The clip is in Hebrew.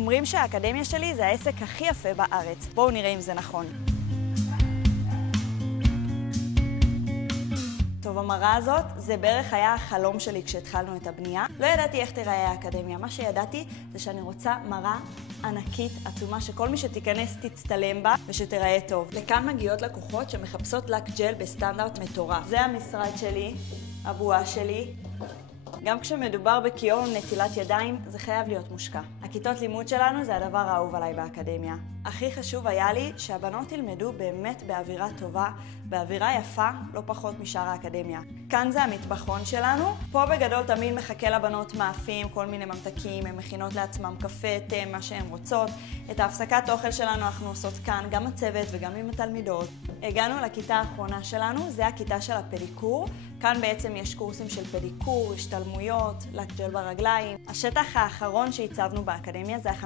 אומרים שהאקדמיה שלי זה העסק הכי יפה בארץ. בואו נראה אם זה נכון. טוב, המראה הזאת, זה בערך היה החלום שלי כשהתחלנו את הבנייה. לא ידעתי איך תיראה האקדמיה. מה שידעתי זה שאני רוצה מראה ענקית, עצומה, שכל מי שתיכנס תצטלם בה ושתיראה טוב. לכאן מגיעות לקוחות שמחפשות לק ג'ל בסטנדרט מטורף. זה המשרד שלי, הבועה שלי. גם כשמדובר בכיור נטילת ידיים, זה חייב להיות מושקע. הכיתות לימוד שלנו זה הדבר האהוב עליי באקדמיה. הכי חשוב היה לי שהבנות ילמדו באמת באווירה טובה, באווירה יפה, לא פחות משאר האקדמיה. כאן זה המטבחון שלנו. פה בגדול תמיד מחכה לבנות מאפים, כל מיני ממתקים, הן מכינות לעצמם קפה, תה, מה שהן רוצות. את ההפסקת אוכל שלנו אנחנו עושות כאן, גם הצוות וגם עם התלמידות. הגענו לכיתה האחרונה שלנו, זה הכיתה של הפדיקור. כאן בעצם יש קורסים של פדיקור, השתלמויות, לק ג'ל ברגליים. השטח האחרון שהצבנו באקדמיה זה החנות